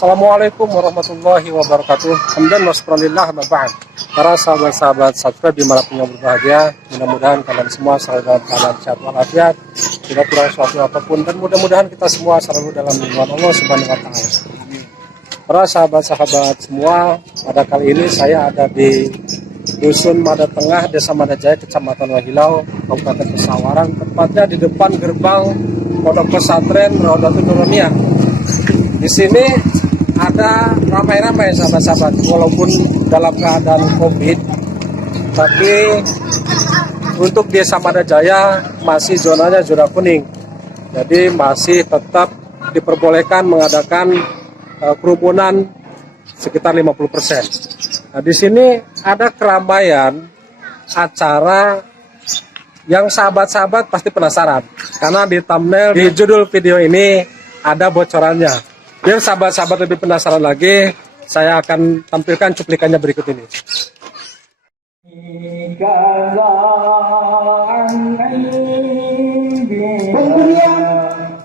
Assalamualaikum warahmatullahi wabarakatuh. Hamdan wa syukurillah wa ba'd. Para sahabat-sahabat subscribe dimanapun yang berbahagia, mudah-mudahan kalian semua selalu dalam keadaan sehat walafiat, tidak kurang suatu apapun, dan mudah-mudahan kita semua selalu dalam lindungan Allah Subhanahu wa Ta'ala. Para sahabat-sahabat semua, pada kali ini saya ada di Dusun Mada Tengah, Desa Mada Jaya, Kecamatan Wahilau, Kabupaten Pesawaran, tepatnya di depan gerbang Pondok Pesantren Raudatul Nuraniyah. Di sini ada ramai-ramai sahabat-sahabat, walaupun dalam keadaan COVID, tapi untuk Desa Mada Jaya masih zonanya zona kuning. Jadi masih tetap diperbolehkan mengadakan kerumunan sekitar 50%. Nah, di sini ada keramaian acara yang sahabat-sahabat pasti penasaran, karena di thumbnail di judul video ini ada bocorannya. Biar sahabat-sahabat lebih penasaran lagi, saya akan tampilkan cuplikannya berikut ini. Kemudian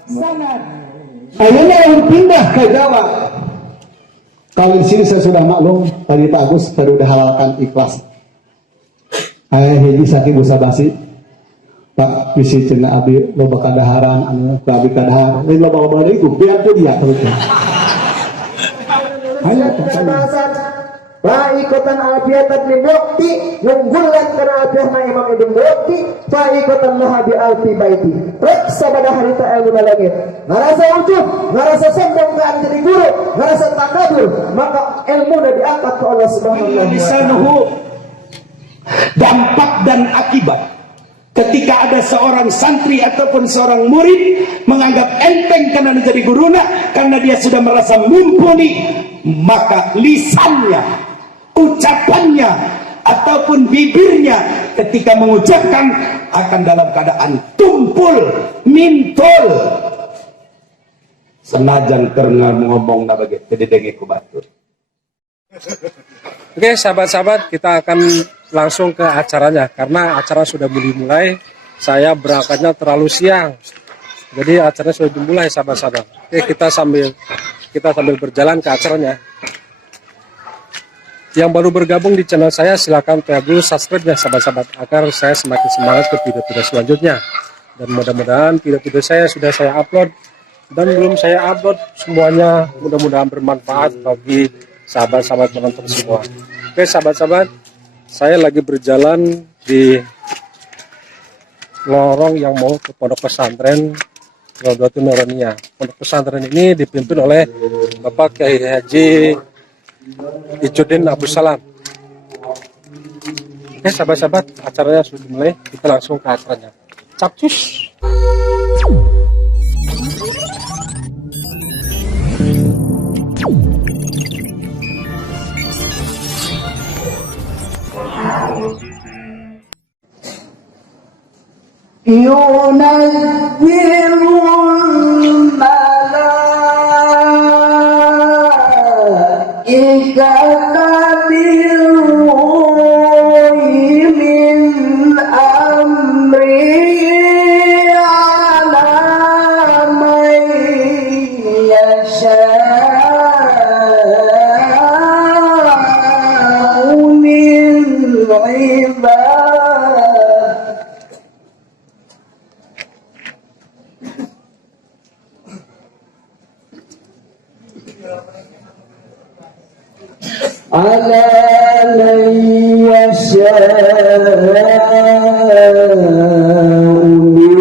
sanad. Akhirnya yang pindah ke Jawa. Kalau di sini saya sudah maklum, tadi Pak Agus baru dihalalkan ikhlas. Hiji saking basa-basi. Pak bisi cenah abdi loba kadaharan anu abdi kadahar ini loba itu biar tuh dia terus. Hanya bahasan paikotan alfiatan li bukti nunggulan kana alfiatna Imam Ibnu Bukti paikotan laha bi alfi baiti rek sabada harita ilmu langit ngarasa ujub ngarasa sombong kan jadi guru ngarasa takabur maka ilmu diangkat ke Allah Subhanahu wa Ta'ala. Dampak dan akibat ketika ada seorang santri ataupun seorang murid menganggap enteng karena menjadi guruna, karena dia sudah merasa mumpuni, maka lisannya, ucapannya, ataupun bibirnya ketika mengucapkan akan dalam keadaan tumpul, mintul. Senajan keur ngomong nabage teu didenge ku batur. Oke sahabat-sahabat, kita akan langsung ke acaranya karena acara sudah mulai. Saya berangkatnya terlalu siang, jadi acaranya sudah dimulai sahabat-sahabat. Oke, kita sambil berjalan ke acaranya. Yang baru bergabung di channel saya, silakan dulu subscribe ya sahabat-sahabat, agar saya semakin semangat ke video-video selanjutnya. Dan mudah-mudahan video-video saya sudah saya upload dan belum saya upload semuanya, mudah-mudahan bermanfaat bagi sahabat-sahabat penonton semua. Oke sahabat-sahabat, saya lagi berjalan di lorong yang mau ke Pondok Pesantren Raudatul Nuraniyah. Pondok pesantren ini dipimpin oleh Bapak Kiai Haji Ijudin Abdul Salam. Oke sahabat-sahabat, acaranya sudah dimulai, kita langsung ke acaranya. Capcus. Yunazzilul malaikata bil-ruhi min amri ala man yasha'u min ibad. Ala man yasha'u min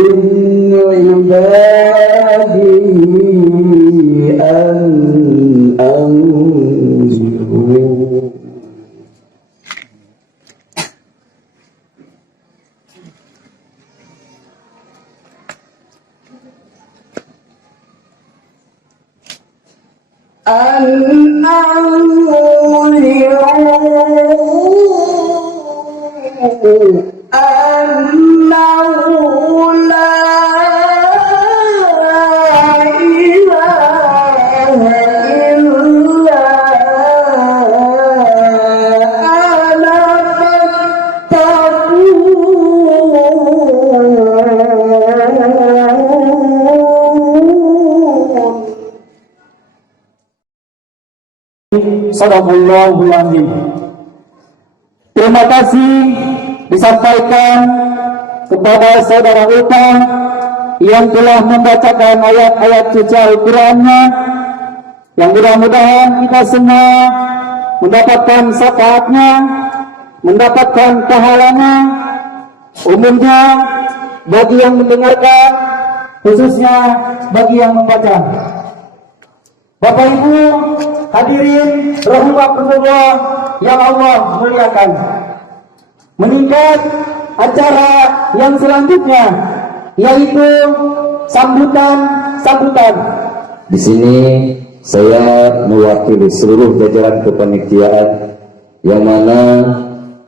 ibadihi an anziru. Annahu la ilaha illa ana fattaqun. Shadaqallahul Azim. Terima kasih disampaikan kepada saudara Uta yang telah membacakan ayat-ayat suci Al-Qur'annya, yang mudah-mudahan kita semua mendapatkan syafaatnya, mendapatkan pahalanya. Umumnya bagi yang mendengarkan, khususnya bagi yang membaca. Bapak Ibu hadirin rahimakumullah yang Allah muliakan, meningkat acara yang selanjutnya yaitu sambutan. Di sini saya mewakili seluruh jajaran kepanitiaan, yang mana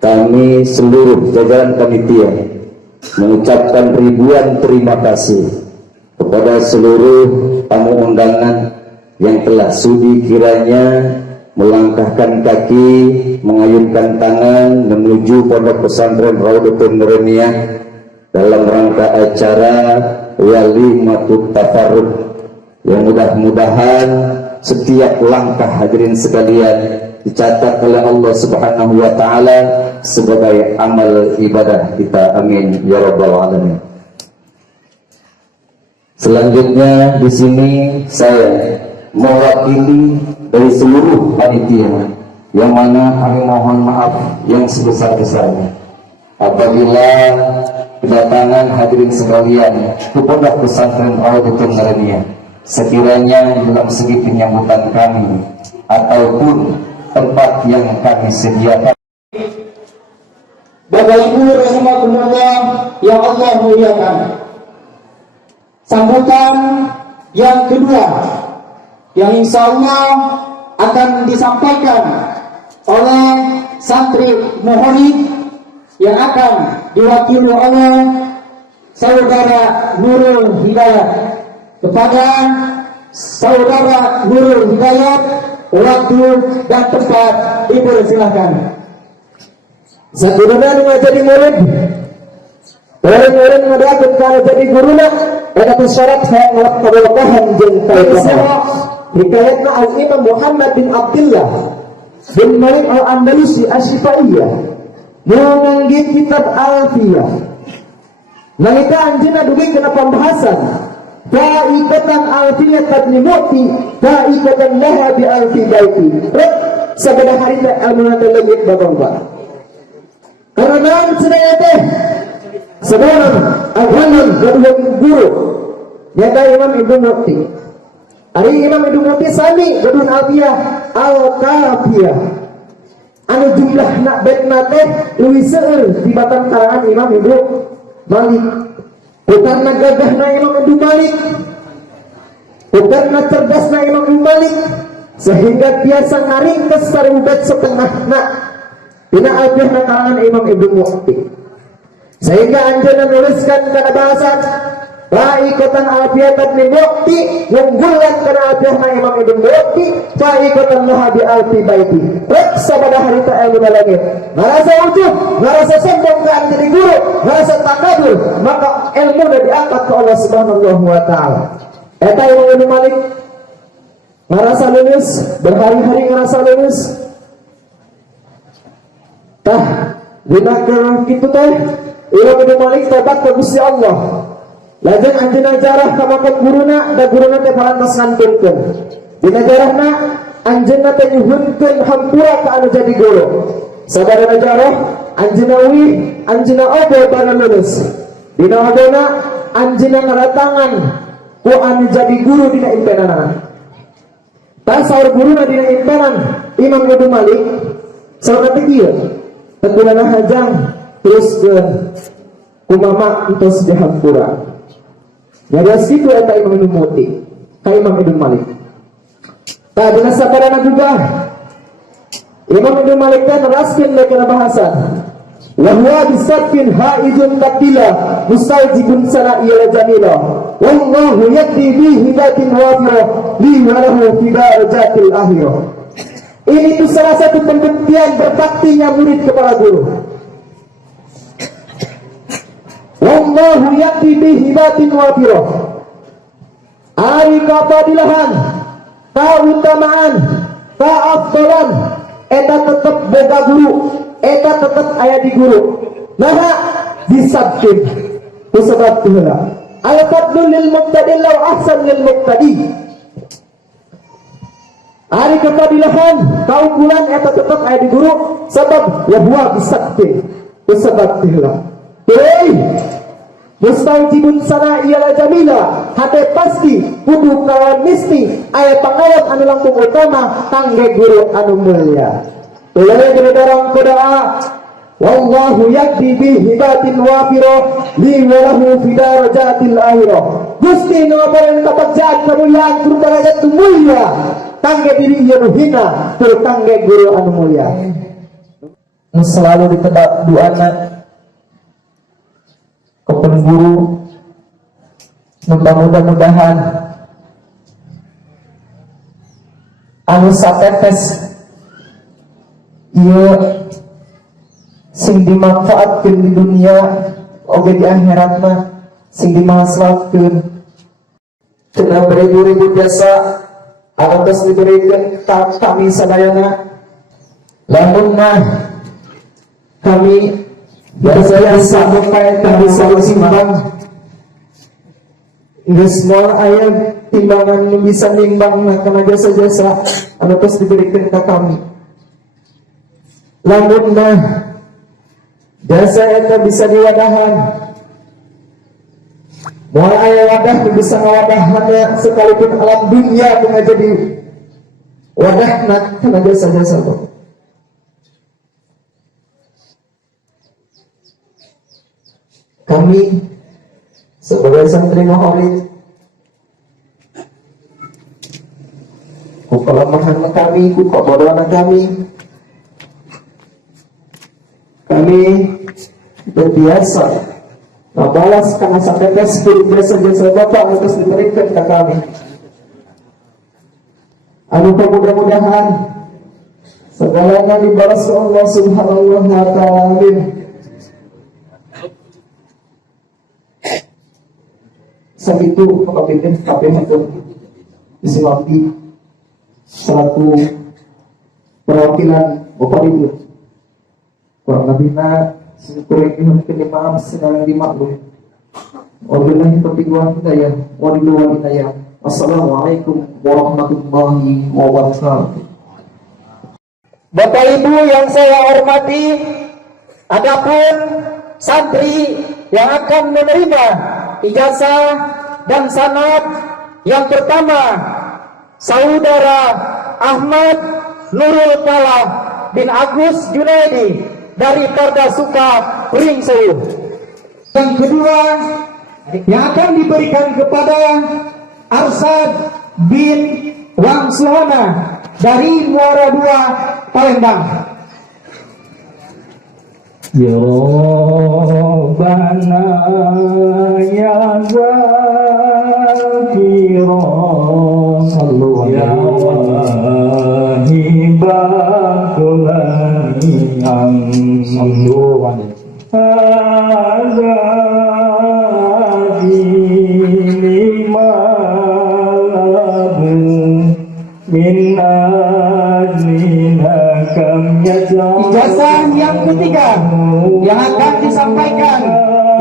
kami seluruh jajaran panitia mengucapkan ribuan terima kasih kepada seluruh tamu undangan yang telah sudi kiranya melangkahkan kaki, mengayunkan tangan menuju Pondok Pesantren Raudhatun Nuraniah dalam rangka acara Walimatut Tafarruq, yang mudah-mudahan setiap langkah hadirin sekalian dicatat oleh Allah Subhanahu wa taala sebagai amal ibadah kita. Amin ya rabbal alamin. Selanjutnya di sini saya mewakili dari seluruh panitia, yang mana kami mohon maaf yang sebesar-besarnya apabila kedatangan hadirin sekalian ke Pondok Pesantren Raudhatun Nuraniah sekiranya dalam segi penyambutan kami ataupun tempat yang kami sediakan. Bapak Ibu rahimakumullah yang Allah muliakan, sambutan yang kedua yang insya Allah akan disampaikan oleh santri muhoni yang akan diwakili oleh saudara Nurul Hidayat. Kepada saudara Nurul Hidayat, waktu dan tempat dipersilahkan. Sakuruna menjadi murid, orang-orang mendapat kalau jadi guruna, ada syarat yang keberkahan jengkal. Hikayatna al-Imam Muhammad bin Abdullah bin Malik al-Andalusi Asy-Syifaiyah menganggit kitab Alfiyah. Nalika anjeunna dugi kana pembahasan Fa'ikatan Alfiyah Tabni Mu'ti Fa'ikatan laha bi alfi baiti. Sabada hari teh ilmu teh leungit Bapak-bapak. Karena naon cenah teh? Sebarang agama kedua guru nyata Imam Ibnu Mu'ti. Ari Imam Ibnu Mu'ti sami gedun Alfiyah Al-Kafiyah. Anu jumlahna baitna teh leuwih seueur tibatan karangan Imam Ibnu Malik. Bukan gagahna Imam Ibnu Malik, bukan cerdasna Imam Ibnu Malik, sehingga biasa ngaringkes sarubat setengahna dina alfiyahna karangan Imam Ibnu Mu'ti. Sehingga anjeunna nuliskan kana bahasan Fa'ikatan Alfiyah Tabni Mu'ti ngunggulan kana alfiyahna Imam Ibnu Mu'ti Fa'ikatan laha bi alfi baiti. Rek sabada harita ilmu langit. Ngarasa ujub, ngarasa sombong ka jadi guru, ngarasa takabur, maka ilmu udah diangkat ke Allah Subhanahu wa taala. Eta Imam Ibnu Malik ngarasa lulus, berhari-hari ngarasa lulus. Tah, dina kitu teh Imam Ibnu Malik tobat ka Gusti Allah. Lajeng anjeunna jarah ka makat guruna, da guruna teh parantos ngantunkeun. Dina jarahna anjeunna teh nyuhunkeun hampura ka anu jadi guru. Sabarana jarah anjeunna wih, anjeunna oge bana lulus. Dina odona anjeunna ngaratangan ku anu jadi guru dina impenana. Tah saur guruna dina impenan Imam Ibnu Malik saur teh kieu. Tekulana hajang teruskeun kumama entos dihampura. Jadi situ eta Imam Ibnu Mu'ti, ka Imam Ibnu Malik. Tah dina sabarana juga Imam Ibnu Malik teh neraskeun lagi bahasan. Wa huwa bisabkin haizun tabila mustajibun sara'il jamila. Wallahu yakti bi hidatin wafirah li walahu fi darajatil akhirah. Ini itu salah satu pembuktian berbaktinya murid kepada guru. Wallahu yakti bi hidatin wafirah. Ari kafadilahan, keutamaan, keafdalan, eta tetep boga guru, eta tetep aya di guru. Nah, disabkin kusabab heula. Al-fadlu lil muqtadi law ahsan lil muqtadi. Ari kefadilahan kaunggulan eta tetep aya di guru sabab ya buah disabkin kusabab heula. Teuing mustawjibun sana ialah jamila hate pasti kudu kawan misti aya pangawat anu langkung utama kangge guru anu mulia. Ulaya gede darang doa wallahu yakdi bi hibatin wafiro li walahu fi darajatil akhirah. Gusti nu paring kabagjaan kemuliaan tur derajat mulia kangge diri ieu nu hina tur kangge guru anu mulia. Nu selalu ditebak doana kepada guru, mudah-mudahan anu satetes ieu sing dimanfaatkeun di dunia oge di akhirat mah sing dimanfaatkeun. Cenah beribu-ribu jasa anu geus diberikeun ka kami sadayana. Lamun kami biasanya sampai tadi selalu simbang Gesmor ayat timbangan yang bisa nimbang karena jasa-jasa anu terus diberikan ke kami. Lamun jasa itu bisa diwadahan. Moal aya wadah bisa ngawadahannya sekalipun alam dunia dengan jadi wadahna karena jasa-jasa itu. Kami sebagai santri mahorid ku kelemahan kami, ku kebodohan kami berbiasa membalas karena satetes spirit jasa-jasa Bapak atas diberikan ke kami. Anu mudah-mudahan segalanya dibalas Allah Subhanahu wa ta'ala. Amin. Sakitu kapiten itu disebabkan selaku perwakilan Bapak Ibu kurang lebihnya kurang mungkin maaf sedang dimaklum. Wabillahi taufiq wal hidayah. Wassalamualaikum warahmatullahi wabarakatuh. Bapak Ibu yang saya hormati, adapun santri yang akan menerima ijazah dan sanad yang pertama, Saudara Ahmad Nurul Falah bin Agus Junaidi dari Pardasuka Pringsewu. Yang kedua yang akan diberikan kepada Arsad bin Wangsuhana dari Muara II Palembang. Ya Rabbana ya Zakira ya Wahibatul An'am hadza min ajlina kam ijazah yang ketiga yang akan disampaikan,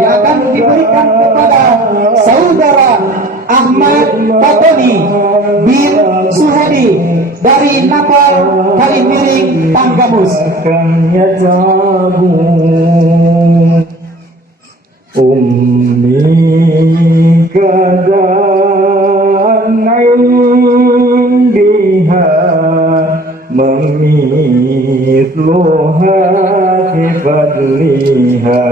yang akan diberikan kepada Saudara Ahmad Patoni bin Suhadi dari Napal Kalimiring Tanggamus. Ummi kadan indiha memithluha fi fadliha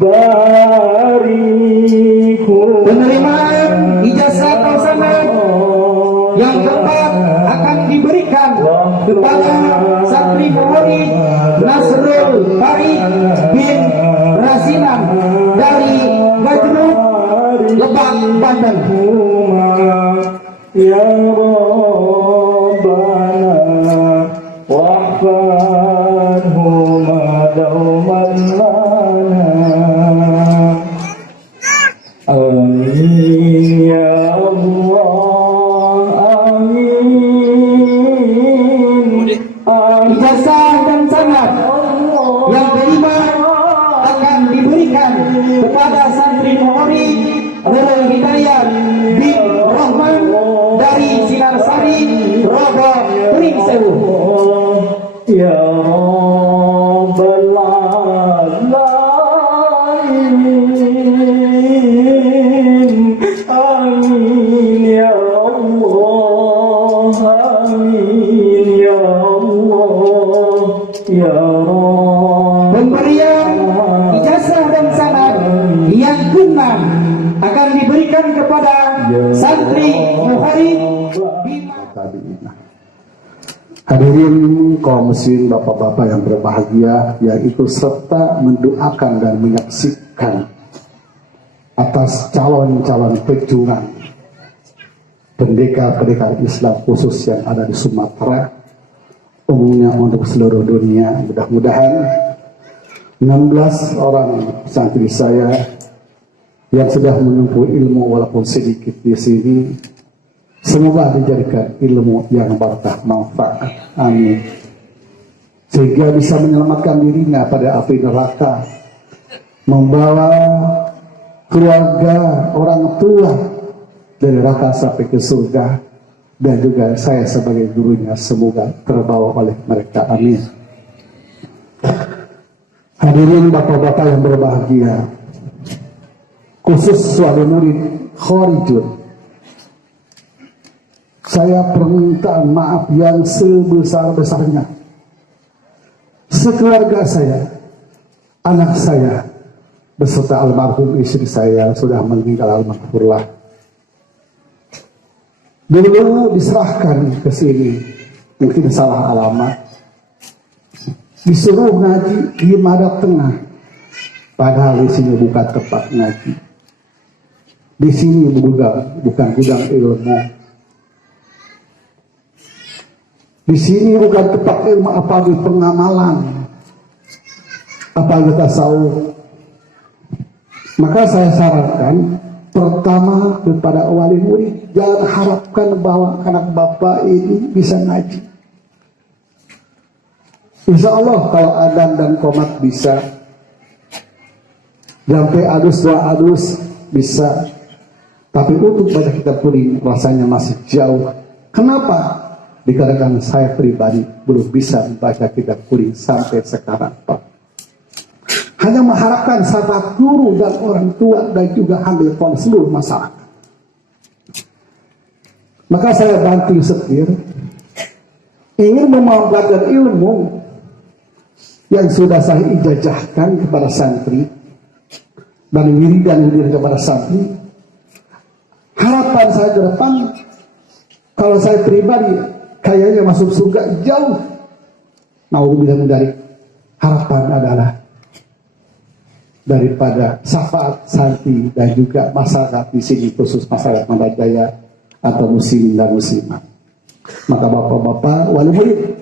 bariku. Penerimaan ijazah tersanad yang keempat akan diberikan kepada santri murid Nasrul Farid bin Rasinan dari Gajruk, Lebak, Banten. Ya Rabbana wahfadhuma dauman lana. Amin ya Allah, amin Muhori, Nurul Hidayat bin Rahman dari Sinarsari, Rogo Pring Sewu. Ya Rabbal Alamin. Amin ya Allah. Amin ya Allah. Ya Rabb. Pemberian ijazah dan sanad yang guna akan diberikan kepada santri Muhari Bima. Hadirin kaum muslimin, bapak-bapak yang berbahagia, yang ikut serta mendoakan dan menyaksikan atas calon-calon pejuang pendekar-pendekar Islam khusus yang ada di Sumatera, umumnya untuk seluruh dunia. Mudah-mudahan 16 orang santri saya yang sudah menempuh ilmu walaupun sedikit di sini, semoga dijadikan ilmu yang berkah manfaat. Amin. Sehingga bisa menyelamatkan dirinya pada api neraka, membawa keluarga, orang tua dari neraka sampai ke surga, dan juga saya sebagai gurunya semoga terbawa oleh mereka. Amin. Hadirin bapak-bapak yang berbahagia, khusus wali murid Khorijun, saya permintaan maaf yang sebesar-besarnya. Sekeluarga saya, anak saya, beserta almarhum istri saya sudah meninggal, almarhumlah. Dulu diserahkan ke sini, mungkin salah alamat, disuruh ngaji di Madap Tengah, padahal di sini bukan tempat ngaji. Di sini bukan gudang ilmu. Di sini bukan tempat ilmu, apalagi pengamalan, apalagi tasawuf. Maka saya sarankan, pertama kepada wali murid, jangan harapkan bahwa anak bapak ini bisa ngaji. Insya Allah kalau adan dan qomat bisa, sampai adus dua adus bisa. Tapi untuk baca kitab kuning rasanya masih jauh. Kenapa? Dikarenakan saya pribadi belum bisa membaca kitab kuning sampai sekarang, Pak. Hanya mengharapkan sahabat guru dan orang tua dan juga ambil pon seluruh masyarakat. Maka saya bantu setir, ingin memanfaatkan ilmu yang sudah saya ijazahkan kepada santri dan wiridan kepada santri. Harapan saya ke depan, kalau saya pribadi kayaknya masuk surga jauh. Nauzubillah dari harapan adalah daripada syafaat santri dan juga masyarakat di sini, khusus masyarakat Mandajaya atau muslimin dan muslimat. Maka bapak-bapak wali murid,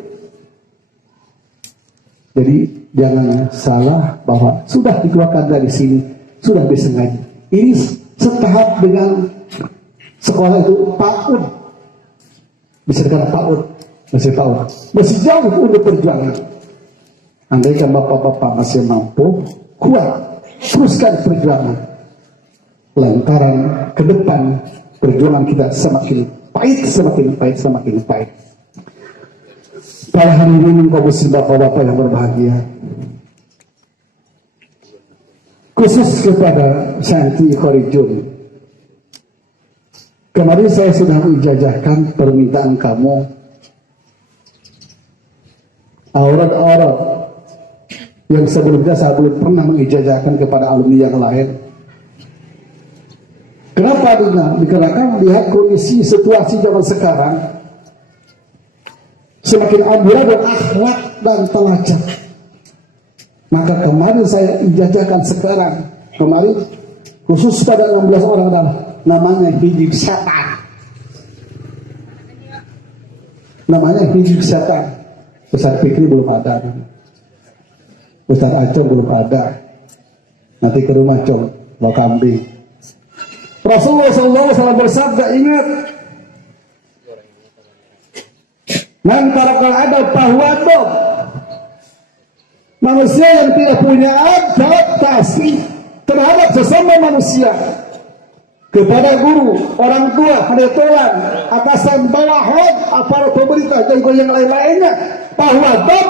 jadi jangan salah bahwa sudah dikeluarkan dari sini, sudah bisa ngaji. Ini setahap dengan sekolah itu PAUD, bisa dikatakan PAUD, masih jauh untuk perjuangan. Andaikan bapak-bapak masih mampu, kuat, teruskan perjuangan. Lantaran ke depan perjuangan kita semakin pahit, semakin pahit, semakin pahit. Para hadirin kaum muslimin, bapak-bapak yang berbahagia, khusus kepada santri Khorijun, kemarin saya sudah menjajahkan permintaan kamu aurat-aurat yang sebelumnya saya belum pernah mengijazahkan kepada alumni yang lain. Kenapa? Dikarenakan lihat kondisi situasi zaman sekarang semakin amburadul akhlak dan telajak. Maka kemarin saya ijazahkan sekarang, kemarin khusus pada 16 orang adalah namanya hijib setan. Namanya hijib setan. Ustaz Fikri belum ada, Ustaz Acong belum ada. Nanti ke rumah Cong bawa kambing. Rasulullah SAW bersabda, ingat, man tarakal adab fahuwa adab. Manusia yang tidak punya adab pasti terhadap sesama manusia, kepada guru, orang tua, penelitian, atasan bawahan, aparat pemerintah dan yang lain-lainnya, bahwa bab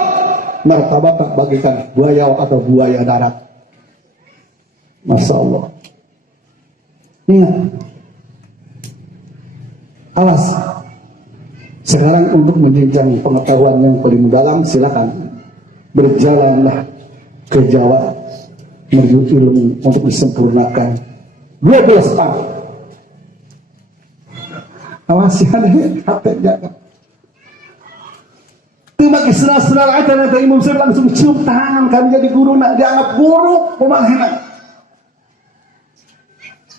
martabat bagikan buaya atau buaya darat. Masya Allah. Ingat, awas. Sekarang untuk menjenjang pengetahuan yang paling mendalam, silakan berjalanlah ke Jawa menuju ilmu untuk disempurnakan 12 tahun. Awasi ada hati jaga. Itu bagi saudara-saudara aja nanti imam saya langsung cium tangan kami jadi guru nak dianggap guru pemahaman.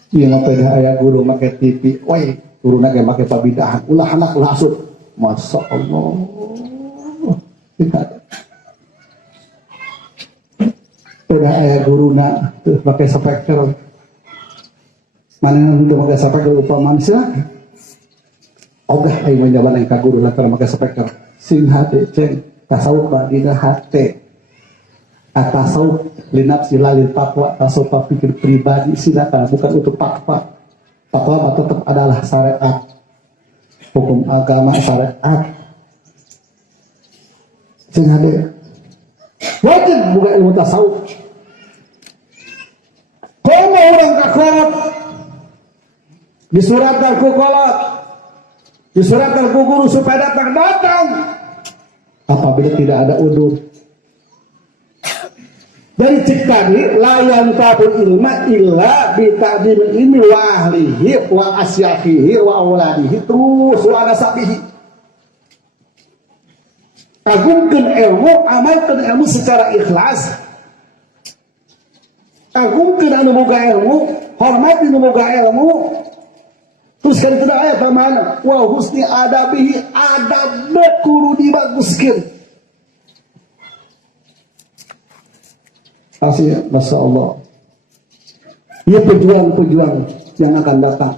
Iya ngapain ayah guru pakai TV, woi guru nak pakai pabidahan, ulah anak lasut, masya Allah. Udah ayah guru nak pakai speaker, mana yang udah pakai speaker upaman silakan. Ogah ayo menjawab yang kaguru lantaran pakai speaker. Sing hati ceng tasawuf badina hati. Tasawuf linap silalil takwa tasawuf pikir pribadi silakan bukan untuk fatwa. Fatwa tetap adalah syariat. Hukum agama syariat. Sing hati wajib buka ilmu tasawuf. Komo orang kakolot disuratkan ku kolot. Disuratkan ke guru supaya datang apabila tidak ada udur. Dari ciptani layan tabul ilma illa bita'dimil ilmi wa ahlihi wa asyafihi wa awladihi terus wa nasabihi. Agungkan ilmu, amalkan ilmu secara ikhlas. Agungkan anu boga ilmu, hormati anu boga ilmu. Terus kan tidak ayat mana? Wa husni adabihi, adab kudu dibaguskeun. Asih, masya Allah. Ia pejuang-pejuang yang akan datang.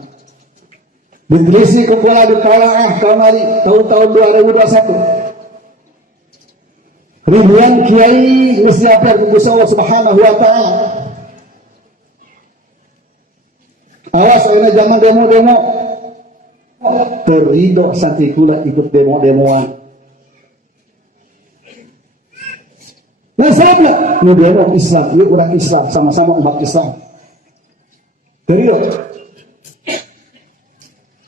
Bidrisi kepala dikalaah kamari tahun-tahun 2021. Ribuan kiai nasihat kepada Allah Subhanahu wa taala. Awas ini zaman demo-demo. Terido santikula ikut demo-demoan. Nah sahabat, ini demo Islam, ini orang Islam, sama-sama umat Islam. Terido.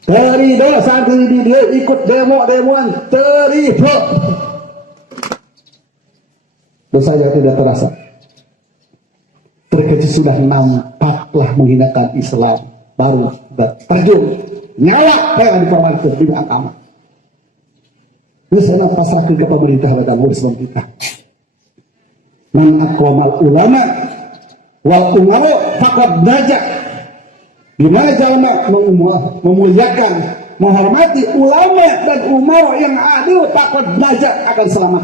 Terido santri dia ikut demo-demoan. Terido. Dosa yang tidak terasa. Terkecil sudah nampaklah menghinakan Islam, baru terjun nyawa yang diperlukan di agama. Ini saya nak pasrah ke pemerintah pada Islam kita. Man akramal ulama wal umara faqad najah. Di mana jalma memuliakan, menghormati ulama dan umara yang adil faqad najah akan selamat.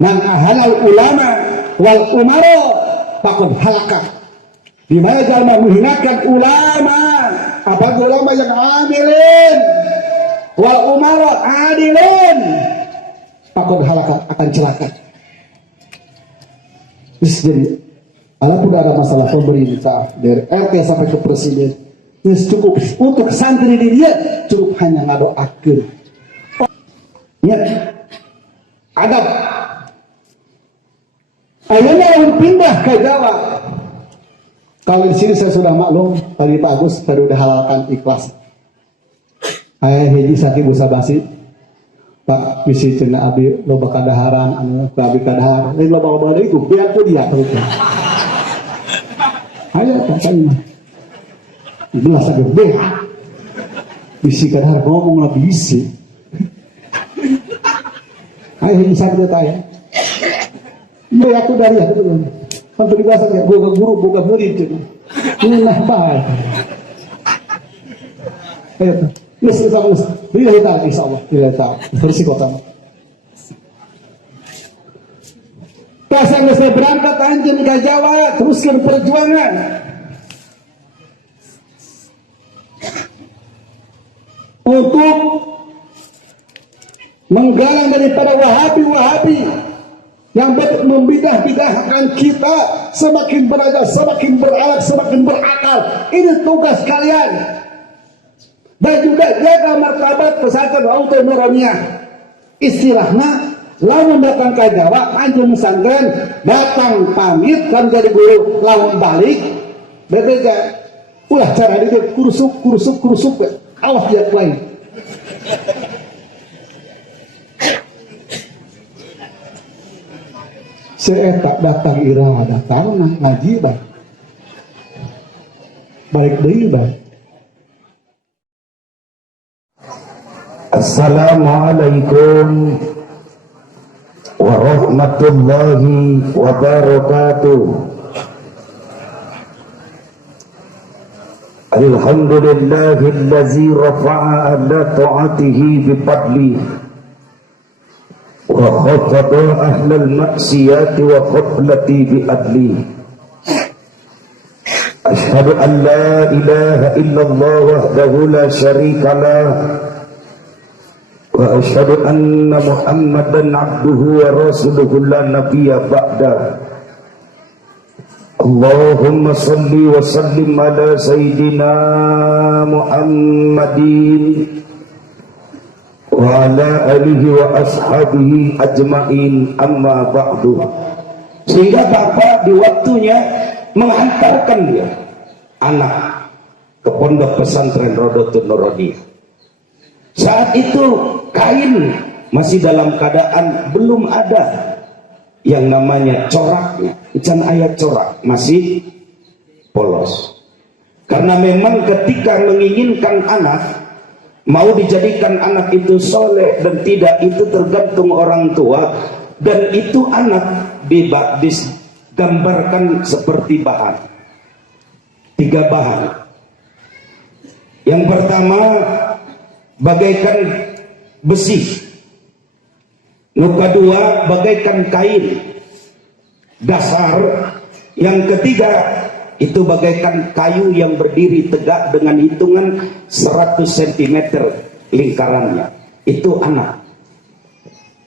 Man ahalal ulama wal umara faqad halaka. Di mana jalma menghinakan ulama, apa ulama yang adilin, wal umara adilin, faqad halaka akan celaka. Jadi, walaupun ada masalah pemerintah dari RT sampai ke presiden, ini cukup untuk santri dia cukup hanya ngadoakeun. Ingat, adab. Akhirnya orang pindah ke Jawa. Kalau di sini saya sudah maklum, tadi Pak Agus baru dihalalkan ikhlas. Ayah hiji sakit busa basi. Pak bisi cenah abi loba kadaharan anu abi kadahar. Lain loba deui itu biar ku dia terus. Ayo katanya. Belas ada beh. Bisi kadahar ngomong lah bisi. Ayo hiji sakit tanya. Beh aku dari ya betul. Kan peribahasa ya boga guru boga murid itu. Ini nah bae. Ayo yes, insyaAllah. Billahi ta'ala, insyaAllah. Billahi ta'ala. Bersiko tamu. Pas yang saya berangkat anjing ke Jawa, teruskan perjuangan. Untuk menggalang daripada Wahabi-Wahabi yang membidah-bidahkan kita semakin belajar, semakin berakal, semakin berakal. Ini tugas kalian. Dan juga jaga martabat pesantren Auto Nuraniah. Istilahnya, lamun datang ke Jawa, anjing pesantren, datang pamit, kan jadi guru, lamun balik, berbeda. Ulah cara dia kurusuk, awas dia lain. Saya tak datang ira datang nah ngaji bah. Balik deui bah. Assalamualaikum warahmatullahi wabarakatuh. Alhamdulillahillazi rafa'a ala ta'atihi bifadli wa khafada ahlal maksiyati wa khaflati biadli. Ashhadu an la ilaha illallah wahdahu la syarika lah wa ashhadu anna Muhammadan abduhu wa rasuluhu la nabiyya ba'da. Allahumma salli wa sallim ala sayyidina Muhammadin wa ala alihi wa ashabihi ajma'in, amma ba'du. Sehingga bapak di waktunya menghantarkan dia anak ke pondok pesantren Rodotul Nuraniah. Saat itu kain masih dalam keadaan belum ada yang namanya coraknya, can ayat corak, masih polos. Karena memang ketika menginginkan anak, mau dijadikan anak itu soleh dan tidak, itu tergantung orang tua. Dan itu anak digambarkan seperti bahan, 3 bahan. Yang pertama bagaikan besi, yang kedua bagaikan kain dasar, yang ketiga itu bagaikan kayu yang berdiri tegak dengan hitungan 100 cm lingkarannya. Itu anak.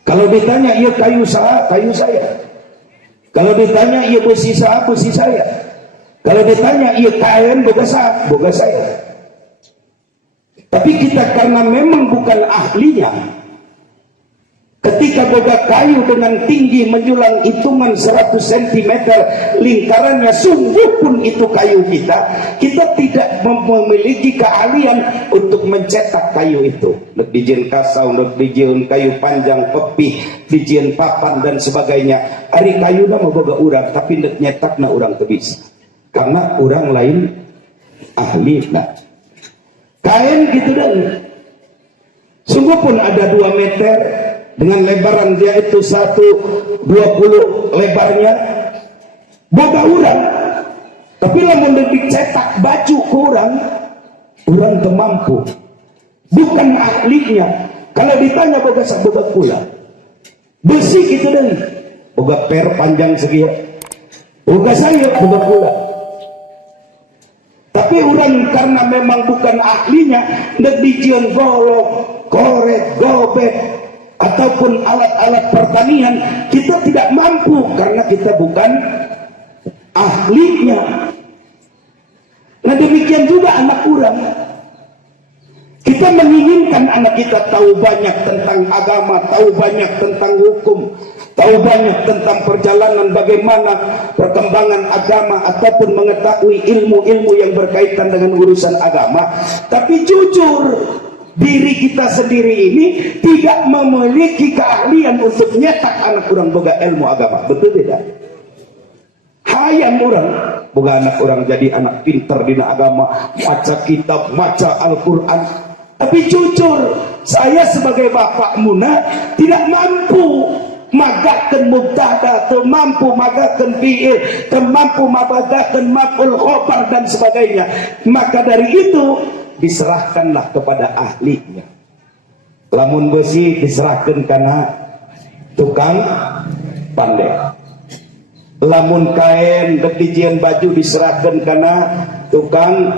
Kalau ditanya iya kayu saya, kayu saya. Kalau ditanya iya besi saya, besi saya. Kalau ditanya iya kain boga saya. Tapi kita karena memang bukan ahlinya, ketika boga kayu dengan tinggi menjulang hitungan 100 cm lingkarannya, sungguh pun itu kayu kita tidak memiliki keahlian untuk mencetak kayu itu. Nek dijieun kasau, nek dijieun kayu panjang, pepih, dijieun papan dan sebagainya. Ari kayu mah boga urang, tapi nek nyetakna urang teu bisa. Karena urang lain ahli. Nah, kain gitu dan sungguh pun ada 2 meter dengan lebaran dia itu 120 lebarnya, boga urang. Tapi lamun dicetak baju ke urang teu mampu, bukan ahlinya. Kalau ditanya boga boga pula besi gitu deui, boga per panjang segitu, boga saya boga pula. Tapi urang karena memang bukan ahlinya, nek dijieun golok, korek, gobek ataupun alat-alat pertanian, kita tidak mampu karena kita bukan ahlinya. Nah demikian juga anak urang. Kita menginginkan anak kita tahu banyak tentang agama, tahu banyak tentang hukum, tahu banyak tentang perjalanan bagaimana perkembangan agama ataupun mengetahui ilmu-ilmu yang berkaitan dengan urusan agama. Tapi jujur, diri kita sendiri ini tidak memiliki keahlian untuk nyetak anak orang boga ilmu agama. Betul tidak? Hayang orang boga anak orang jadi anak pinter dina agama, baca kitab, baca Al-Quran. Tapi jujur, saya sebagai bapak muna tidak mampu magakeun mubtada, teu mampu magakeun fi'il, teu mampu magakeun maf'ul khobar dan sebagainya. Maka dari itu diserahkanlah kepada ahlinya. Lamun besi diserahkan karena tukang pandai. Lamun kain dijieun baju diserahkan karena tukang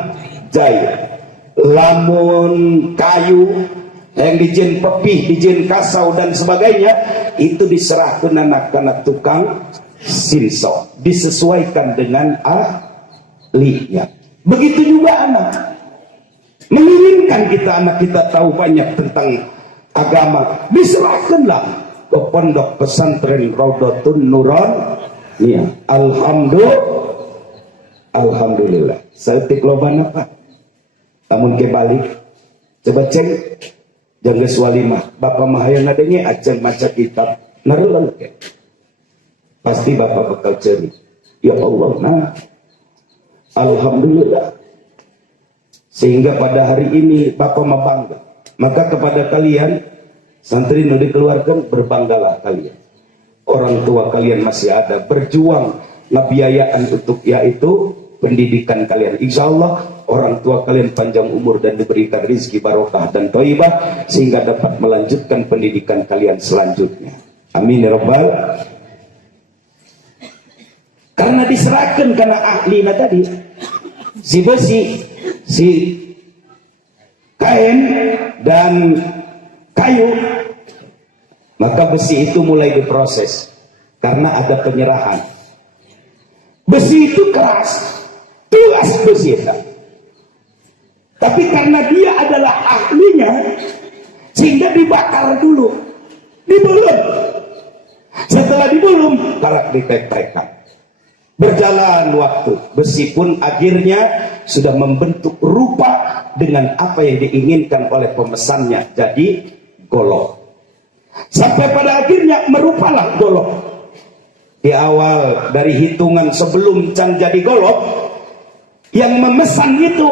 jahit. Lamun kayu yang dijieun pepih, dijieun kasau dan sebagainya, itu diserahkan anak karena tukang sinso, disesuaikan dengan ahlinya. Begitu juga anak, menginginkan anak kita tahu banyak tentang agama, diserahkanlah ke pondok pesantren Raudhatun Nuraniyah. Alhamdulillah. Saya loban apa? Namun kebalik, coba cek, jangan walimah. Bapak mahayang adanya ajang maca kitab, narulah ke. Pasti bapak bakal cari. Ya Allah, nah, alhamdulillah. Sehingga pada hari ini bapak membangga. Maka kepada kalian, santri yang dikeluarkan, berbanggalah kalian. Orang tua kalian masih ada, berjuang ngebiayaan untuk yaitu pendidikan kalian. Insya Allah orang tua kalian panjang umur dan diberikan rizki barokah dan thayyibah sehingga dapat melanjutkan pendidikan kalian selanjutnya. Amin ya rabbal. Karena diserahkan karena ahlinya tadi, si besi, si kain dan kayu, maka besi itu mulai diproses karena ada penyerahan. Besi itu keras, tuas besi itu. Tapi karena dia adalah ahlinya, sehingga dibakar dulu, dibelum. Setelah dibelum, karak diteprekan. Berjalan waktu, besi pun akhirnya sudah membentuk rupa dengan apa yang diinginkan oleh pemesannya, jadi golok. Sampai pada akhirnya merupalah golok. Di awal dari hitungan sebelum can jadi golok, yang memesan itu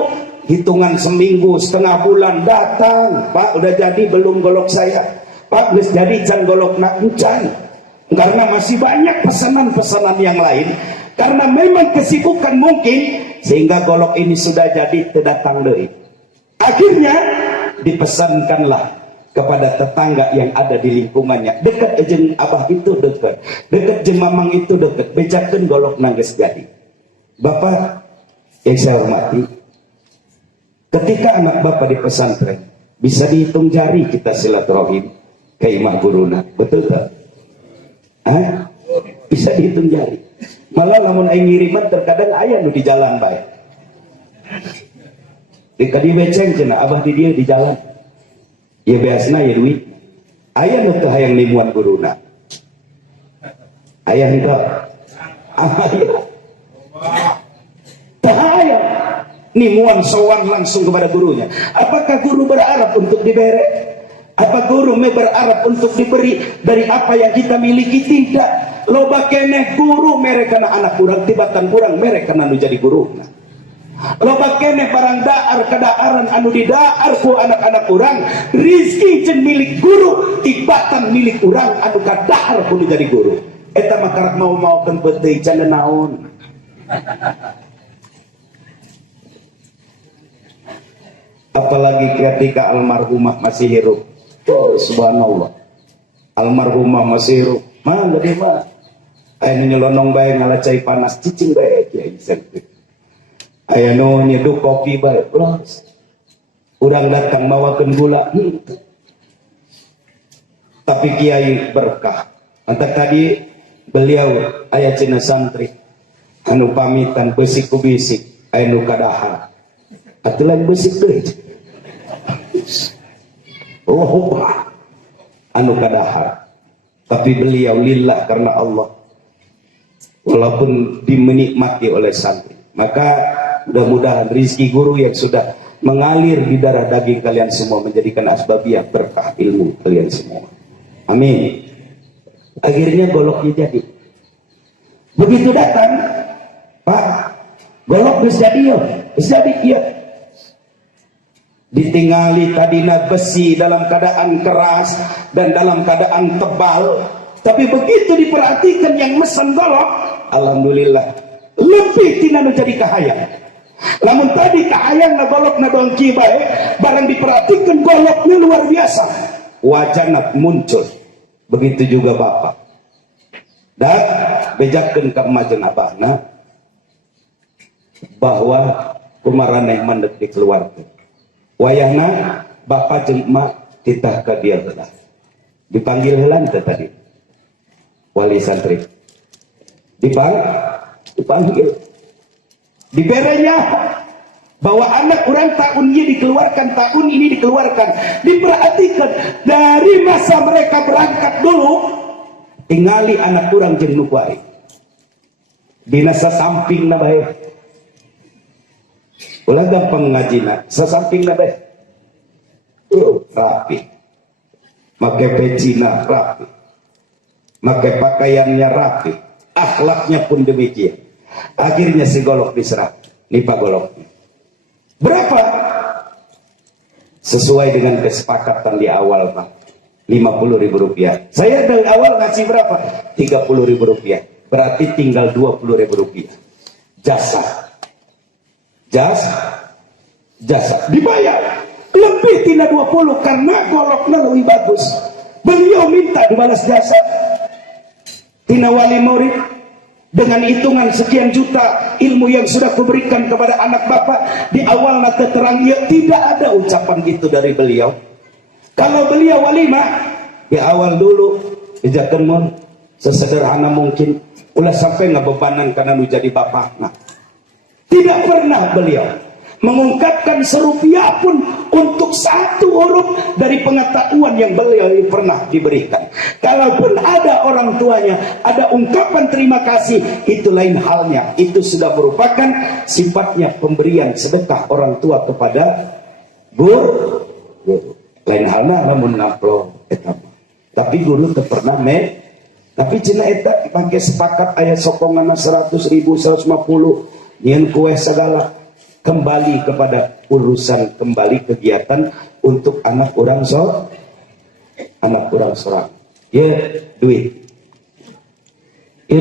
hitungan seminggu, setengah bulan datang, Pak udah jadi belum golok saya? Pak udah jadi can golok nak can. Karena masih banyak pesanan-pesanan yang lain. Karena memang kesibukan mungkin sehingga golok ini sudah jadi terdatang deui. Akhirnya dipesankanlah kepada tetangga yang ada di lingkungannya, dekat jeung abah itu dekat, dekat jeung mamang itu dekat, bejakeun golok nangges jadi. Bapak yang saya hormati, ketika anak bapak di pesantren bisa dihitung jari kita silaturahim ke imah guruna, betul tak? Bisa dihitung jari. Malah lamun aing ngiriman terkadang aya nu di jalan bae. Dika di beceng cenah abah di dieu di jalan. Ya biasana ya duit. Aya nu teu hayang limuan guruna. Aya henteu. Aya. Teu hayang nimuan sowan langsung kepada gurunya. Apakah guru berharap untuk diberi? Apa guru berharap untuk diberi dari apa yang kita miliki? Tidak. Loba keneh guru mereka anak kurang tibatan kurang mereka anu jadi guru. Loba keneh barang daar kedaaran anu didaar ku anak-anak kurang rizki jeung milik guru tibatan milik kurang anu kadahar ku jadi guru. Eta mah karak mau-maukeun beuteung can naon. Apalagi ketika almarhumah masih hidup. Oh, subhanallah. Almarhumah masih hidup. Mah gede mah. Aya nu nyelonong bae ngalacai panas cicing bae kiai senteu. Aya nu nyeduh kopi bae. Los. Urang datang bawakeun gula. Tapi kiai berkah. Antar tadi beliau aya cenah santri anu pamitan beusik ku bisik, aya nu kadahar. Atuh lain beusik deui. Oh, anu kadahar. Tapi beliau lillah karena Allah. Walaupun dimenikmati oleh santri, maka mudah-mudahan rizki guru yang sudah mengalir di darah daging kalian semua menjadikan asbabiyah berkah ilmu kalian semua. Amin. Akhirnya goloknya jadi. Begitu datang, Pak, golok geus jadi yo, geus jadi ieu. Ditingali tadina besi dalam keadaan keras dan dalam keadaan tebal. Tapi begitu diperhatikan yang mesen golok, alhamdulillah lebih tina nu jadi kahayang. Namun tadi kahayang na golok na dongki bae, barang diperhatikan goloknya luar biasa. Wajana muncul. Begitu juga bapak. Dan bejakeun ka majeun abahna bahwa kumaraneh mandek dikeluarkeun. Wayahna bapak jeung emak titah ka dieu heula. Dipanggil heula teh tadi. Wali santri. dipanggil diberenya bahwa anak orang tahun ini dikeluarkan, tahun ini dikeluarkan. Diperhatikan dari masa mereka berangkat dulu, tingali anak orang jeung nu kuari dina sasamping na bae. Ulah gampang ngajina sasamping na bae. Rapi, make pecina rapi, make pakaiannya rapi, akhlaknya pun demikian. Akhirnya si golok diserah, nipa goloknya. Berapa? Sesuai dengan kesepakatan di awal, Pak. 50.000 rupiah. Saya dari awal ngasih berapa? 30.000 rupiah. Berarti tinggal 20.000 rupiah. Jasa. Dibayar. Lebih tidak 20 karena goloknya lebih bagus. Beliau minta dibalas jasa. Tina wali murid. Dengan hitungan sekian juta ilmu yang sudah kuberikan kepada anak bapak, di awal nanti terang ya tidak ada ucapan gitu dari beliau. Kalau beliau walimah di awal dulu dijakan mon sesederhana mungkin, ulah sampai ngebebanan karena lu jadi bapak. Nah, tidak pernah beliau mengungkapkan serupiah pun untuk satu huruf dari pengetahuan yang beliau pernah diberikan. Kalaupun ada orang tuanya, ada ungkapan terima kasih, itu lain halnya. Itu sudah merupakan sifatnya pemberian sedekah orang tua kepada guru. Lain halnya namun namplo etapa. Tapi guru pernah tapi cina eta pakai sepakat ayat sokongan 100.000, 150 nyen kue segala. Kembali kepada urusan, kembali kegiatan untuk anak orang seorang. Ya duit ya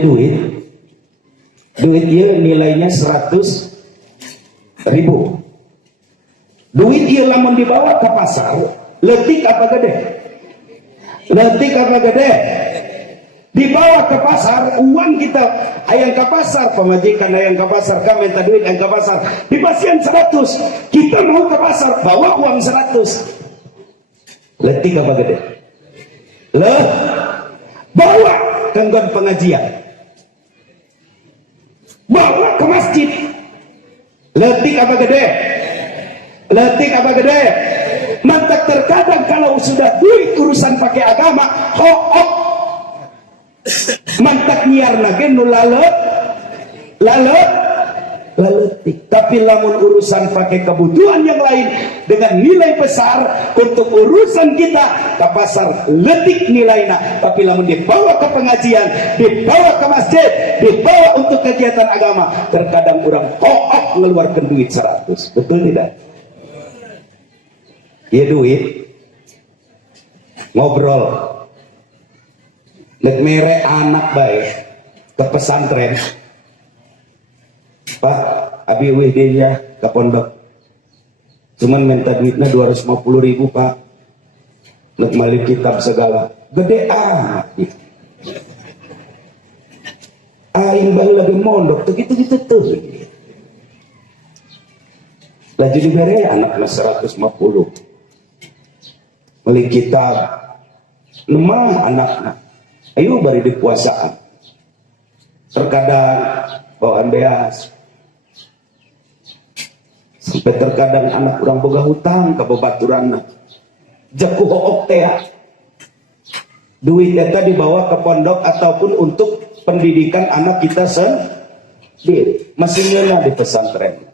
nilainya 100.000. Duit ya lamun dibawa ke pasar, letik apa gede? Dibawa ke pasar, uang kita ayang ke pasar, pemajikan ayang ke pasar, kami minta duit ayang ke pasar, dipasian 100, kita mau ke pasar, bawa uang 100. Letik apa gede? Bawa kanggon pengajian, bawa ke masjid. Letik apa gede? Mantak terkadang kalau sudah duit urusan pakai agama, hoop mantak nyiar lagi nu laletik. Tapi lamun urusan pakai kebutuhan yang lain dengan nilai besar untuk urusan kita ke pasar, letik nilainya. Tapi lamun dibawa ke pengajian, dibawa ke masjid, dibawa untuk kegiatan agama, terkadang orang hook ngeluarkan duit 100. Betul tidak? Ya duit ngobrol nek mere anak baik ke pesantren, Pak abi WD-nya ke pondok cuman minta duitnya 250.000 Pak, nek malik kitab segala gede amat aing bang lagi mondok tuh gitu tuh laju diberi anaknya 150 malik kitab lemah anaknya. Ayo bari di puasaan. Terkadang bawaan beas. Sampai terkadang anak orang boga hutang ke babaturanna. Jaku hook teh. Duit eta dibawa ke pondok ataupun untuk pendidikan anak kita sendiri. Masih nyeuna di pesantren.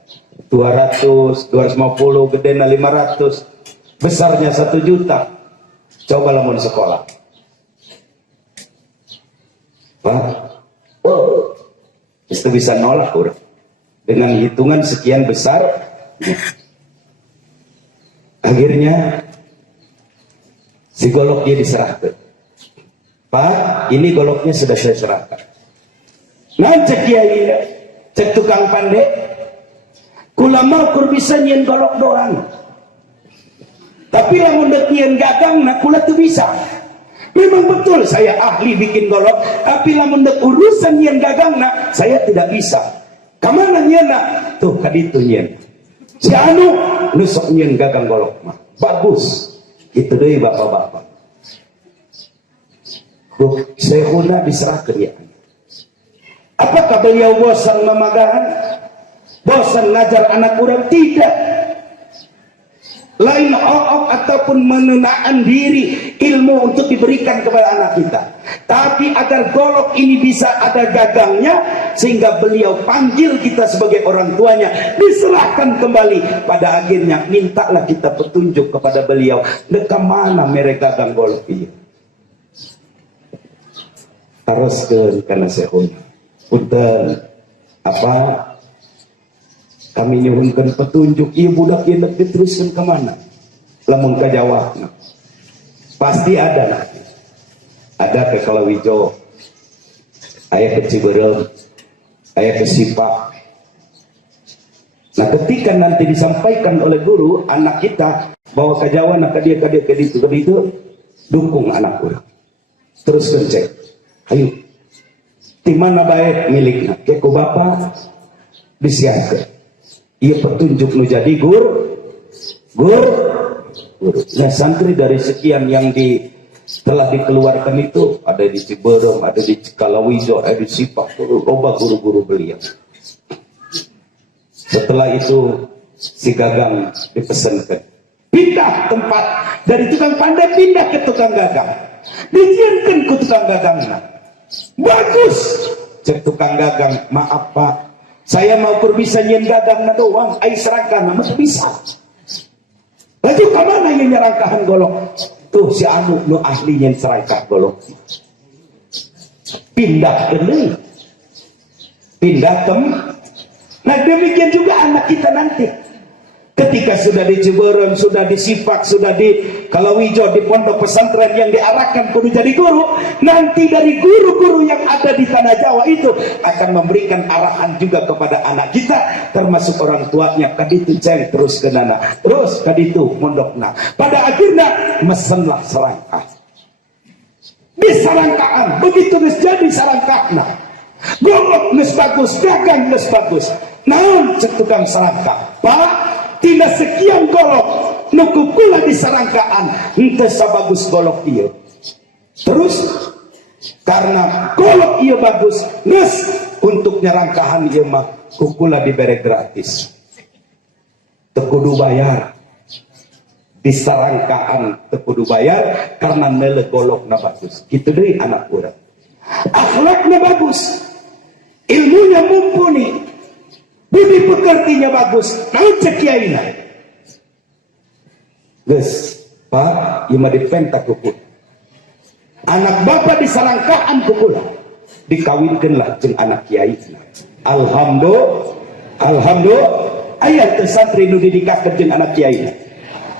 200, 250, gedena 500. Besarnya 1 juta. Coba lamun sekolah. Pak, itu bisa nolak orang dengan hitungan sekian besar. Akhirnya si goloknya diserahkan. Pak, ini goloknya sudah saya serahkan. Nah cek kiai, cek tukang pandai, kula mau kur bisa nyen golok doang. Tapi lamun dek nyen gagang, nak kula tuh bisa. Memang betul saya ahli bikin golok, tapi lamun dek urusan nyen gagang nak saya tidak bisa. Kamana nyen nak? Tuh kaditu nyen. Si anu nusok nyen gagang golok mah. Bagus. Itu deh bapak-bapak. Sehuna diserahkan ya. Apakah beliau bosan memagahan? Bosan ngajar anak orang? Tidak. Lain ataupun menenangkan diri ilmu untuk diberikan kepada anak kita, tapi agar golok ini bisa ada gagangnya, sehingga beliau panggil kita sebagai orang tuanya, diserahkan kembali. Pada akhirnya mintalah kita petunjuk kepada beliau, ke mana mereka gagang golok ini. Teruskan karena sehun punten apa kami nyuhunkan petunjuk, iya budak ini diteruskan kemana? Lamun ke Jawa, nah. Pasti ada nanti. Ada ke Kalawijo, ayah ke Ciberem, ayah ke Sipak. Nah ketika nanti disampaikan oleh guru, anak kita bawa ke Jawa, nah ke dia, ke itu, dukung anak orang. Terus cek, ayo, di mana baik miliknya? Kayak ku bapak disiapkan. Ia petunjuk nu jadi guru. Nah santri dari sekian yang telah dikeluarkan itu, ada di Ciberem, ada di Kalawijo, ada di Sipak, loba guru-guru beliau. Setelah itu si gagang dipesankan, pindah tempat dari tukang pandai, pindah ke tukang gagang. Dijiankan ke tukang gagang. Bagus, cek tukang gagang, maaf pak, saya mau bisa nyen gagang na doang, ay serangkahan na bisa. Laju kemana yang nyerangkahan golok? Tuh si anu nu ahli nyen serangkah golok. Pindah dulu. Pindah Nah demikian juga anak kita nanti. Ketika sudah di Ciberem, sudah di Sipak, sudah di Kalawijo, di pondok pesantren yang diarahkan kudu jadi guru, nanti dari guru-guru yang ada di tanah Jawa itu akan memberikan arahan juga kepada anak kita, termasuk orang tuanya. Kaditu ceng terus ke nana, terus kaditu mondokna. Pada akhirnya mesenlah serangkah. Di serangkaan, begitu jadi serangkahna. Golok nes bagus, gagang nes bagus. Naon cek tukang serangkah, Pak? Tidak sekian golok nukukula di serangkaan ente sabagus golok iya. Terus karena golok iya bagus, nes untuk nyerangkahan iya mah kukula diberi gratis. Tekudu bayar di serangkaan, tekudu bayar karena nele golok na bagus. Gitu deh anak urang. Akhlaknya bagus, ilmunya mumpuni, budi pekertinya bagus. Naon cek kiaina? Geus, Pak, ieu mah dipentak kukul. Anak bapak di sarangkaan kukul. Dikawinkeunlah jeung anak kiai. Alhamdulillah, aya teu santri nu didikakeun jeung anak kiai.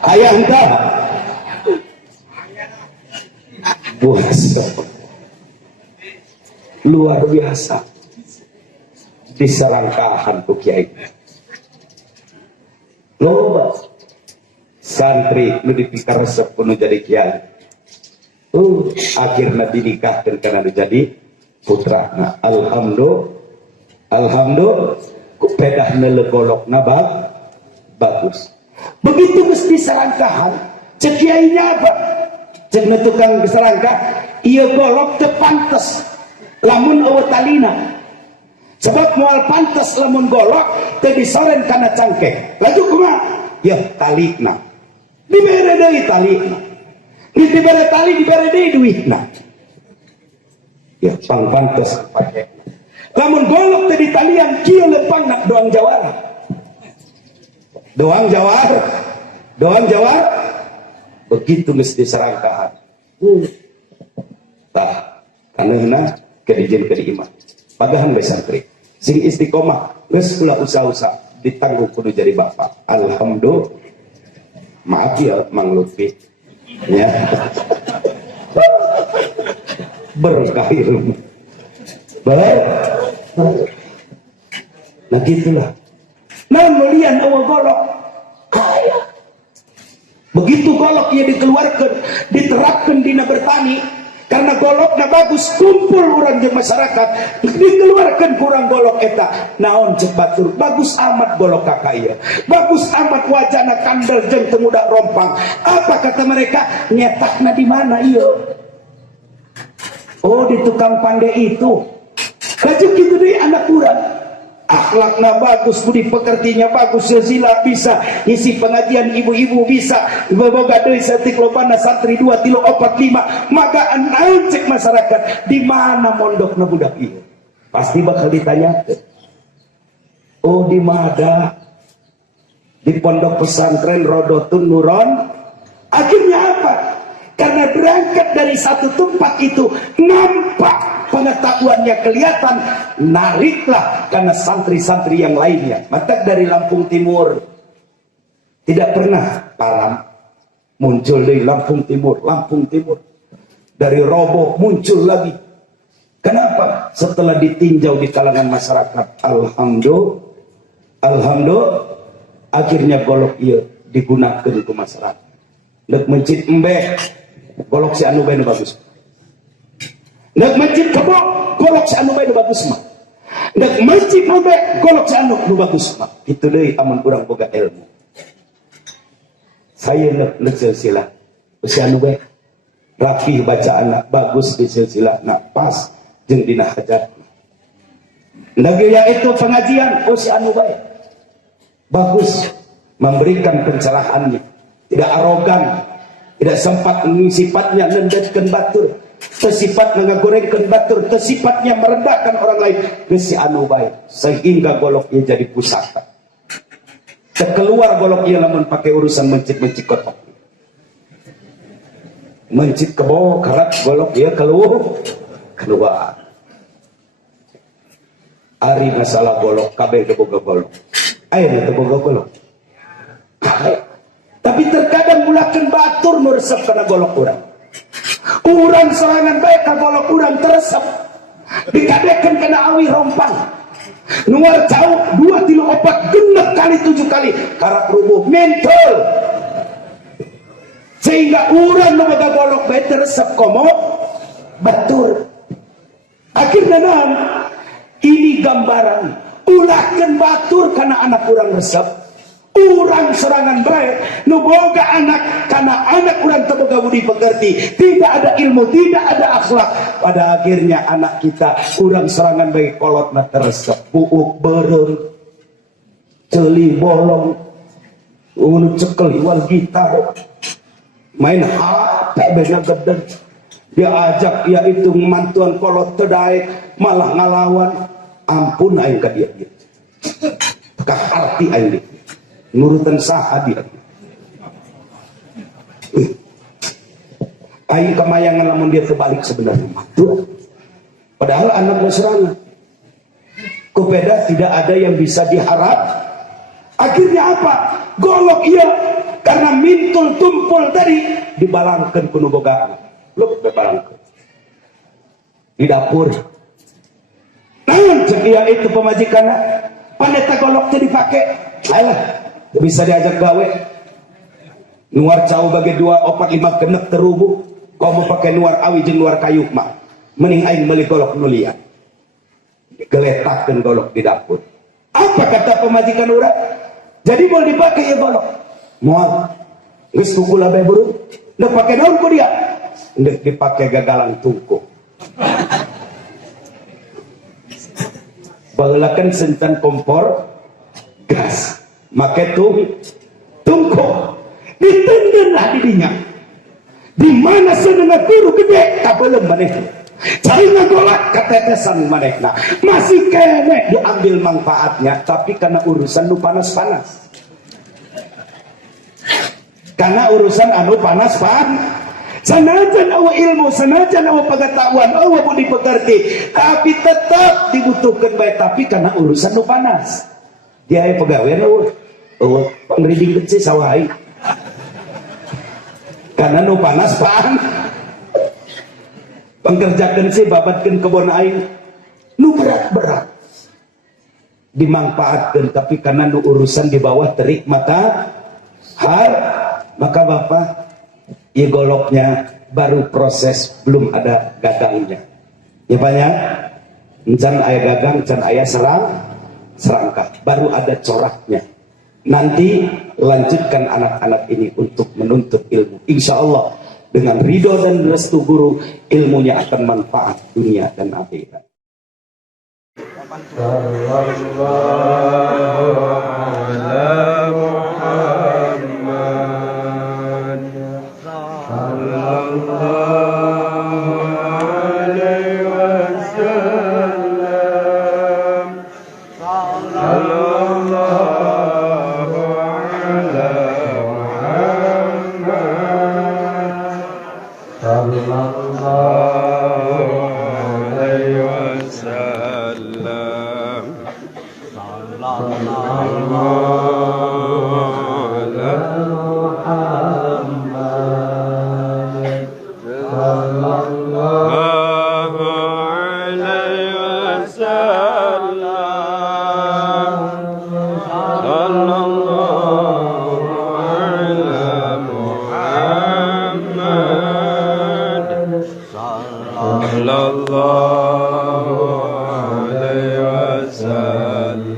Aya henteu. Buas. Luar biasa. Diserangkahan ku kiai. Loba santri nu dipikar resep nu jadi kiai. Akhirna dinikahkeun kana nu jadi putrana. Alhamdulillah ku pedahna legolokna bagus. Begitu mesti serangkahan. Cek kiainya apa? Cek na tukang serangkah, ieu golok teu pantes lamun eueuh talina. Sebab moal pantas lamun golok teu disoren kana cangkeh. Laju kumaha? Ya talina. Dibere deui talina. Dibere tali, dibere deui duitna. Ya pang pantas pake. Lamun golok teu ditalian kieu lempangna doang jawara. Doang jawar. Begitu mesti serangkahan. Tah kaneuna kedijin iman. Pagahan bae santri. Sing istiqomah, geus ulah usah-usah ditanggung kudu jadi bapak. Alhamdulillah. Maaf ya Mang Lutfi. Ya. Berkah ilmu. Nah gitulah. Nah mulian eueuh golok. Kaya. Begitu golok ia dikeluarkan, diterapkan dina bertani. Karena goloknya bagus, kumpul orang jeung masyarakat, dikeluarkan kurang golok eta. Naon cek batur, bagus amat golok kakak ieu. Bagus amat wajana kandel jeung teu muda rompang. Apa kata mereka? Nyetakna di mana ieu? Oh, di tukang pandai itu. Laju gitu deh anak kurang. Akhlaknya bagus, budi pekertinya bagus, silsilah bisa, isi pengajian ibu-ibu bisa, boga deui saeutik lobana santri 2 3 4 5, maka cek masyarakat di mana mondokna budak ieu. Pasti bakal ditanyakeun. Oh, di mana? Di pondok pesantren Rodotun Nuron. Akhirnya apa? Karena berangkat dari satu tempat itu nampak pengetahuannya kelihatan, nariklah karena santri-santri yang lainnya. Maka dari Lampung Timur tidak pernah param muncul dari Lampung Timur. Dari Roboh muncul lagi. Kenapa? Setelah ditinjau di kalangan masyarakat, alhamdulillah akhirnya golok iya digunakan ke masyarakat. Nek mencit embek golok si anu bae nu bagus. Nek mencit kebo golok si anu bae nu bagus mah. Nek mencit embek golok si anu nu bagus mah. Itu deui amun urang boga ilmu. Saya nek silsilah si anu bae rapih bacaanna bagus di silsilah pas jeung dina hajat. Nek yaitu pengajian si anu bae bagus memberikan pencerahannya, tidak arogan, tidak sempat sifatnya nendetkeun batur, tersifat ngagorengkeun batur, tersifatnya merendahkan orang lain, geus si anu bae sehingga goloknya jadi pusaka. Keluar golok ieu lamun pake urusan mencit-mencit kotak. Mencit ke bawah karat golok ieu keluar. Ari masalah golok kabeh teu boga golok. Ayo teu boga golok. Tapi terkadang mulakan batur meresep karena golok urang. Urang sorangan baik ka golok urang teresep. Dikadekeun kana awi rompang. Nuar jauh 2 3 4 genep kali 7 kali karak rubuh mental. Sehingga urang nu boga golok bae teresep komo batur. Akhirnya naon? Ini gambaran ulahkeun batur karena anak urang resep. Urang serangan baik nu boga anak karena anak urang teu boga budi pekerti, tidak ada ilmu, tidak ada akhlak. Pada akhirnya anak kita urang serangan baik kolotna teresep, buuk beureum, ceuli bolong, unu cekel wal gitar, main HP bena gedeg, diajak yaitu mantuan kolot teu daek malah ngalawan. Ampun aing ka dieu ka arti aing nurutan saha dia. Aing kemayangan lamun dia kebalik sebenarnya. Padahal anak serangan. Kubeda tidak ada yang bisa diharap. Akhirnya apa? Golok iya karena mintul tumpul tadi dibalangkeun ku nu boga. Lu dibalangkeun. Di dapur. Naon cek iya itu pemajikanna? Pandeta golok teh dipake. Ayolah. Bisa diajak gawe nuar cau bagi 2 4 5 genep terubuh kau mau pakai nuar awi jeung nuar kayu mah mending aing meuli golok nu liat geletakkeun golok di dapur. Apa kata pemajikan urang? Jadi mau dipakai ya golok moal geus tunggu bae burung nek pake naon ku dia ndek dipake gagalang tungku baheulakeun sencan kompor gas make tungku ditenggeunlah di dinya di mana seuneu turu gede kabeulem maneh cai ngagolak ketetesan manehna masih kene diambil manfaatnya tapi karena urusan nu panas-panas karena urusan anu panas-panas sanajan awa ilmu sanajan awa pengetahuan awa budi pekerti tapi tetap dibutuhkan baik tapi karena urusan nu panas dia yang pegawai pengriding kecil sawahai karena nu panas pan pengkerjakan sih babatkan kebun air nu berat-berat dimanfaatkan tapi karena nu urusan di bawah terik maka bapak ya goloknya baru proses belum ada gagangnya ya banyak encan aya gagang encan aya serangkah baru ada coraknya. Nanti lanjutkan anak-anak ini untuk menuntut ilmu. Insya Allah dengan ridho dan restu guru ilmunya akan manfaat dunia dan akhirat. sallallahu alaihi wasallam.